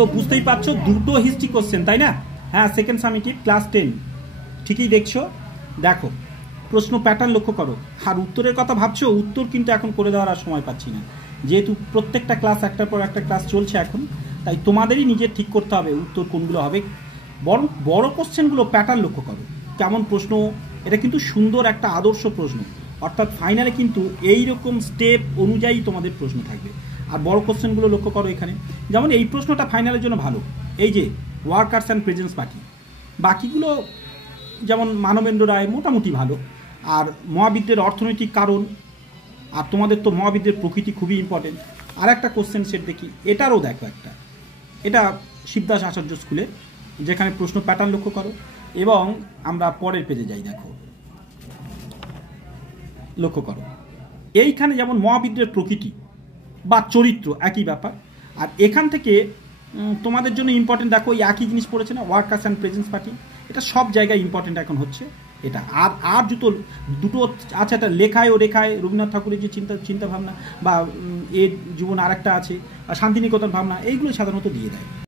তো বুঝতেই পারছো দুটো হিস্ট্রি কোশ্চেন, তাই না? হ্যাঁ, সেকেন্ড সামেটিভ ক্লাস 10 ঠিকই দেখছো। দেখো প্রশ্ন প্যাটার্ন লক্ষ্য করো, আর উত্তরের কথা ভাবছো, উত্তর কিন্তু এখন করে দেওয়ার আর সময় পাচ্ছি না, যেহেতু প্রত্যেকটা ক্লাস একটার পর একটা ক্লাস চলছে এখন, তাই তোমাদেরই নিজের ঠিক করতে হবে উত্তর কোনগুলো হবে। বরং বড় কোশ্চেনগুলো প্যাটার্ন লক্ষ্য করো, কেমন প্রশ্ন, এটা কিন্তু সুন্দর একটা আদর্শ প্রশ্ন, অর্থাৎ ফাইনালে কিন্তু এই রকম স্টেপ অনুযায়ী তোমাদের প্রশ্ন থাকবে। আর বড় কোশ্চেনগুলো লক্ষ্য করো এখানে, যেমন এই প্রশ্নটা ফাইনালের জন্য ভালো, এই যে ওয়ার্কার্স অ্যান্ড প্রেজেন্স পার্টি। বাকিগুলো যেমন মানবেন্দ্র রায় মোটামুটি ভালো, আর মহাবিদ্যের অর্থনৈতিক কারণ, আর তোমাদের তো মহাবিদ্যের প্রকৃতি খুবই ইম্পর্টেন্ট। আর একটা কোশ্চেন সেট দেখি, এটারও দেখো একটা, এটা শিবদাস আচার্য স্কুলে, যেখানে প্রশ্ন প্যাটার্ন লক্ষ্য করো। এবং আমরা পরের পেজে যাই, দেখো লক্ষ্য করো এইখানে যেমন মহাবিদ্যের প্রকৃতি বা চরিত্র একই ব্যাপার, আর এখান থেকে তোমাদের জন্য ইম্পর্টেন্ট, দেখো এই একই জিনিস পড়েছে না, ওয়ার্কার্স অ্যান্ড প্রেজেন্স পার্টি, এটা সব জায়গায় ইম্পর্টেন্ট এখন হচ্ছে এটা। আর আর দুটো আছে, একটা লেখায় ও রেখায় রবীন্দ্রনাথ ঠাকুরের যে চিন্তা ভাবনা, বা এর জীবন আর একটা আছে শান্তিনিকেতন ভাবনা, এইগুলো সাধারণত দিয়ে দেয়।